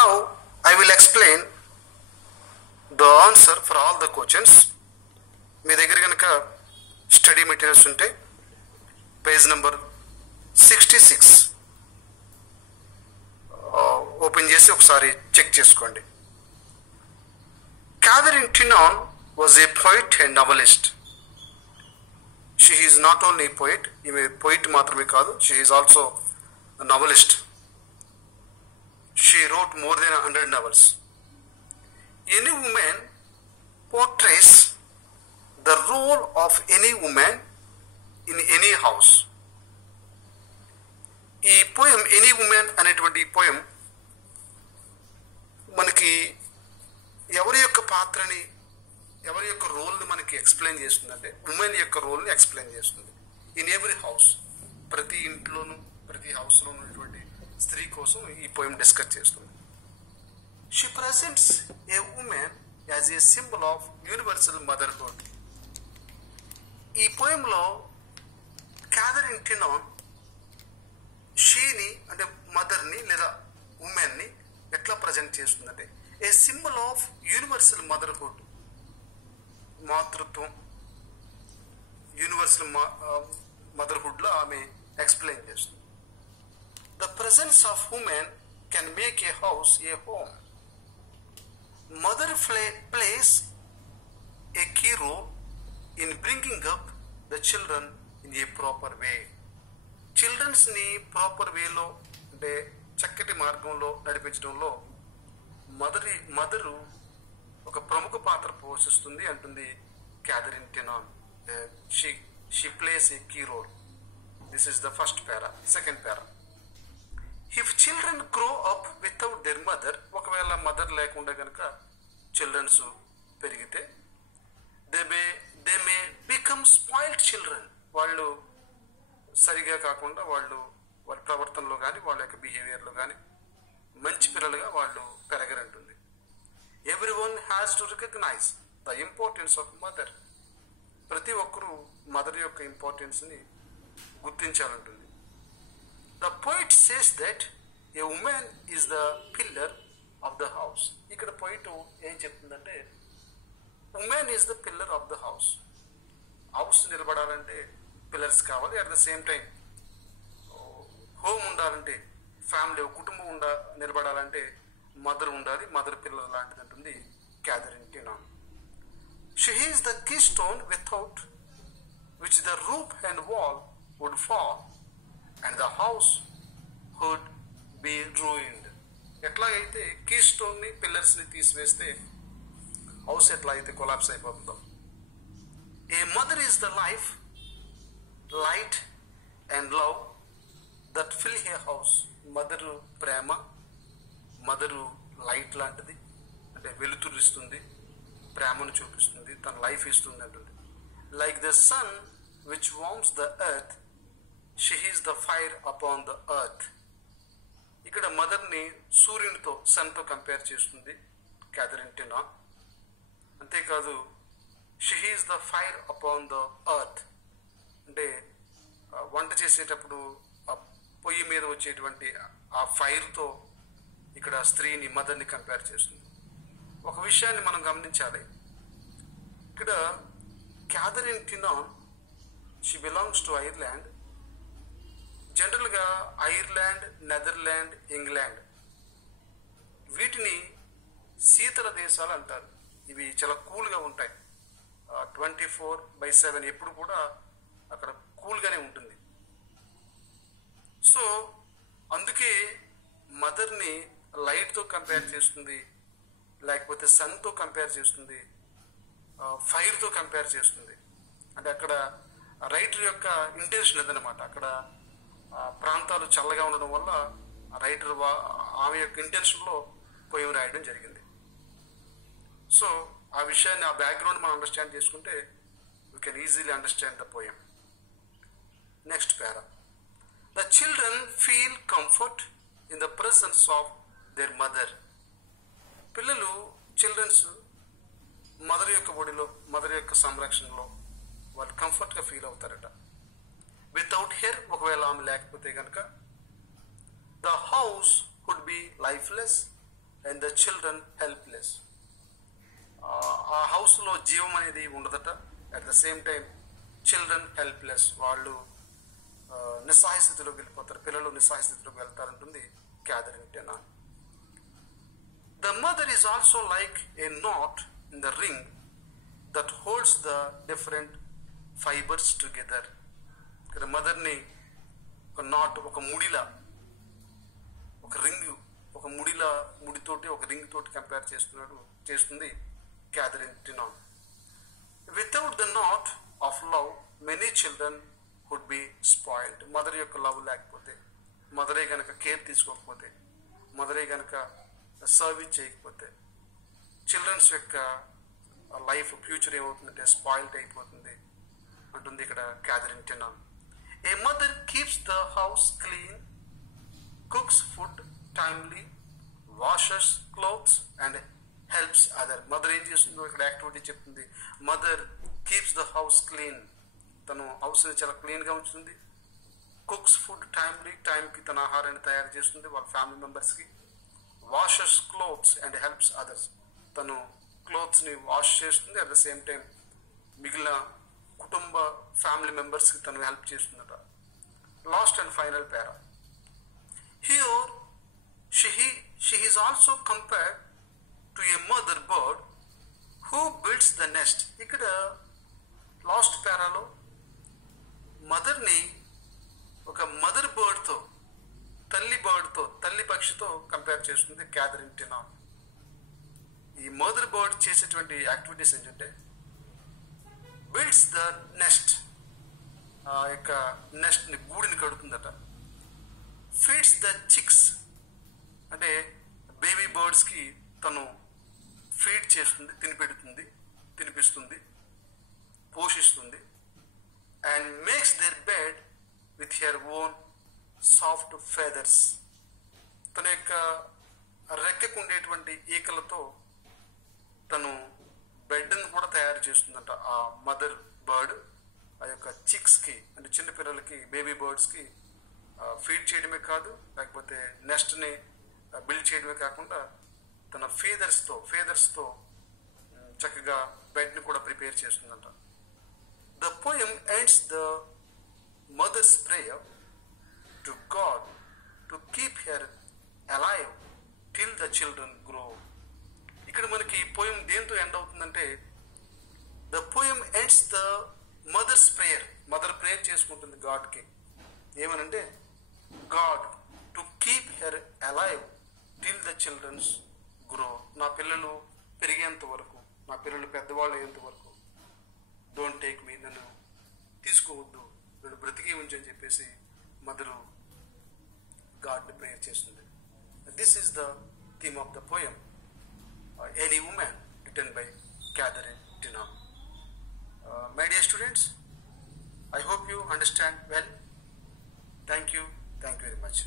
Now I will explain the answer for all the questions. మీ దగ్గర కనుక study materials ఉంటే page number 66 open చేసి ఒకసారి చెక్ చేసుకోండి. Catherine Tynan was a poet and novelist. She is not only a poet, ఈమె poet మాత్రమే కాదు, she is also a novelist. She wrote more than 100 novels. Any woman portrays the role of any woman in any house. ఈ poem any women అనేటువంటి ఈ poem మనకి ఎవరి యొక్క పాత్రని, ఎవరి యొక్క రోల్ని మనకి ఎక్స్ప్లెయిన్ చేస్తుందంటే ఉమెన్ యొక్క రోల్ని ఎక్స్ప్లెయిన్ చేస్తుంది. ఇన్ ఎవ్రీ హౌస్, ప్రతి ఇంట్లోనూ ప్రతి హౌస్లో ఉన్నటువంటి స్త్రీ కోసం ఈ పోయం డిస్కస్ చేస్తుంది. She presents A women as a symbol of universal motherhood. ఈ పోయంలో క్యాథరిన్ టినాన్ షీని అంటే మదర్ని లేదా ఉమెన్ని ఎట్లా ప్రజెంట్ చేస్తుందంటే ఏ సింబల్ ఆఫ్ యూనివర్సల్ మదర్హుడ్, మాతృత్వం, యూనివర్సల్ మదర్హుడ్లో ఆమె ఎక్స్ప్లెయిన్ చేస్తుంది. The presence of women can make a house a home. Mother plays a key role in bringing up the children in a proper way. చిల్డ్రన్స్ని proper వేలో అంటే చక్కటి మార్గంలో నడిపించడంలో mother ఒక ప్రముఖ పాత్ర పోషిస్తుంది అంటుంది Catherine Tynan. She plays a key role. This is the first para. Second para, if children grow up without their mother, ఒకవేళ మదర్ లేకుండా కనుక చిల్డ్రన్స్ పెరిగితే they may become spoiled children. వాళ్ళు సరిగా కాకుండా వాళ్ళ ప్రవర్తనలో కానీ వాళ్ళ యొక్క బిహేవియర్లో కానీ మంచి పిల్లలుగా వాళ్ళు పెరగరంటుంది. Every one has to recognize the importance of mother. ప్రతి ఒక్కరూ మదర్ యొక్క ఇంపార్టెన్స్ని గుర్తించాలంటుంది. The poet says that a woman is the pillar of the house. ఇక్కడ పోయిట్ ఏం చెప్తుందంటే woman is the pillar of the house. House నిలబడాలంటే pillars కావాలి. At the same time home ఉండాలంటే, ఫ్యామిలీ కుటుంబం నిలబడాలంటే మదర్ ఉండాలి. మదర్ పిల్లర్ లాంటిది అంటుంది Catherine Tynan. She is the keystone without which the roof and wall would fall and the house would be ruined. ఎట్లాగైతే కీ స్టోన్ని పిల్లర్స్ని తీసివేస్తే హౌస్ ఎట్లా అయితే కొలాప్స్ అయిపోతుందో, a mother is the life, light and love that fill a house. Mother ప్రేమ, mother light లాంటిది, అంటే వెలుతురు ఇస్తుంది, ప్రేమను చూపిస్తుంది, తన లైఫ్ ఇస్తుంది అంటుంది. Like the sun which warms the earth, she is the fire upon the earth. ఇక్కడ మదర్ని సూర్యునితో, సన్తో కంపేర్ చేస్తుంది క్యాథరిన్ టినాన్. అంతేకాదు she is the fire upon the earth అంటే వంట చేసేటప్పుడు ఆ పొయ్యి మీద వచ్చేటువంటి ఆ ఫైర్తో ఇక్కడ స్త్రీని, మదర్ని కంపేర్ చేస్తుంది. ఒక విషయాన్ని మనం గమనించాలి. ఇక్కడ Catherine Tynan she belongs to Ireland. జనరల్గా ఐర్లాండ్, నెదర్లాండ్, ఇంగ్లాండ్ వీటిని శీతల దేశాలు అంటారు. ఇవి చాలా కూల్గా ఉంటాయి. 24/7 ఎప్పుడు కూడా అక్కడ కూల్గానే ఉంటుంది. సో అందుకే మదర్ని లైట్తో కంపేర్ చేస్తుంది, లేకపోతే సన్తో కంపేర్ చేస్తుంది, ఫైర్తో కంపేర్ చేస్తుంది. అంటే అక్కడ రైటర్ యొక్క ఇంటెన్షన్ అదనమాట. అక్కడ ప్రాంతాలు చల్లగా ఉండడం వల్ల రైటర్ ఆమె యొక్క ఇంటెన్షన్లో పోయం రాయడం జరిగింది. సో ఆ విషయాన్ని, ఆ బ్యాక్గ్రౌండ్ మనం అండర్స్టాండ్ చేసుకుంటే we can easily understand the poem. Next para, the children feel comfort in the presence of their mother. పిల్లలు, చిల్డ్రన్స్ మదర్ యొక్క ఒడిలో, మదర్ యొక్క సంరక్షణలో వాళ్ళు కంఫర్ట్గా ఫీల్ అవుతారట. వితౌట్ హెర్, ఒకవేళ ఆమె లేకపోతే కనుక the house would be lifeless and the children helpless. ఆ హౌస్లో జీవం అనేది ఉండదట. At the same time children helpless, వాళ్ళు నిస్సహాయ స్థితిలోకి వెళ్ళిపోతారు, పిల్లలు నిస్సహాయ స్థితిలోకి వెళ్తారంటుంది Catherine Tynan. The mother is also like a knot in the ring that holds the different fibers together. ఇక్కడ మదర్ని ఒక నాట్, ఒక ముడిలా, ఒక రింగ్, ఒక ముడితోటి ఒక రింగ్ తోటి కంపేర్ చేస్తుంది Catherine Tynan. Without the knot of love, many children would be spoiled. Mother యొక్క లవ్ లేకపోతే, మదరే గనక కేర్ తీసుకోకపోతే, మదరే గనక సర్వీస్ చేయకపోతే, చిల్డ్రన్స్ యొక్క లైఫ్ ఫ్యూచర్ ఏమవుతుందంటే స్పాయిల్డ్ అయిపోతుంది అంటుంది ఇక్కడ Catherine Tynan. A mother keeps the house clean, cooks food timely, washes clothes and helps other. Mother ఏం చేస్తుందో ఇక్కడ యాక్టివిటీ చెప్తుంది. Mother keeps the house clean, తను హౌస్ని చాలా క్లీన్గా ఉంచుతుంది. కుక్స్ ఫుడ్ టైమ్లీ, టైంకి తన ఆహారాన్ని తయారు చేస్తుంది వాళ్ళ ఫ్యామిలీ మెంబర్స్కి. Washes clothes and helps others, తను క్లోత్స్ని వాష్ చేస్తుంది. అట్ ద సేమ్ టైం మిగిలిన కుటుంబ ఫ్యామిలీ మెంబర్స్కి తను హెల్ప్ చేస్తుందట. Last and final para. Here she is also compared to a mother bird who builds the nest. ఇక్కడ లాస్ట్ పేరాలో మదర్ని ఒక మదర్ బర్డ్తో, తల్లి పక్షితో కంపేర్ చేస్తుంది క్యాథరిన్ టెనాన్. ఈ మదర్ బర్డ్ చేసేటువంటి యాక్టివిటీస్ ఏంటంటే బిల్డ్స్ ద నెస్ట్, ఆ యొక్క నెస్ట్ని, గూడిని కడుతుందట. ఫీడ్స్ ద చిక్స్, అంటే బేబీ బర్డ్స్కి తను ఫీడ్ చేస్తుంది, తినిపిస్తుంది, పోషిస్తుంది. And makes their bed with her own soft feathers, తన యొక్క రెక్కకు ఉండేటువంటి ఈకలతో తను బెడ్ని కూడా తయారు చేస్తుందంట. ఆ మదర్ బర్డ్ ఆ యొక్క చిక్స్కి, అంటే చిన్నపిల్లలకి, బేబీ బర్డ్స్కి ఫీడ్ చేయడమే కాదు, లేకపోతే నెస్ట్ని బిల్డ్ చేయడమే కాకుండా తన ఫేదర్స్తో చక్కగా బెడ్ని కూడా ప్రిపేర్ చేస్తుందంట. The poem ends the mother's prayer to God to keep her alive till the children grow. ఇక్కడ మనకి పోయం దేంతో ఎండ్ అవుతుందంటే, the poem ends the mother's prayer, mother prayer చేసుకుంటుంది గాడ్కి. ఏమనంటే, God to keep her alive till the children's grow. నా పిల్లలు పెరిగేంత వరకు, నా పిల్లలు పెద్దవాళ్ళు అయ్యేంత వరకు, డోంట్ టేక్ మీ, నన్ను తీసుకోవద్దు, నన్ను బ్రతికి ఉంచు అని చెప్పేసి మదరు గాడ్ని ప్రేయర్ చేస్తుంది. This is the theme of the poem any woman, written by Catherine Tynan. My dear students, I hope you understand well. Thank you very much.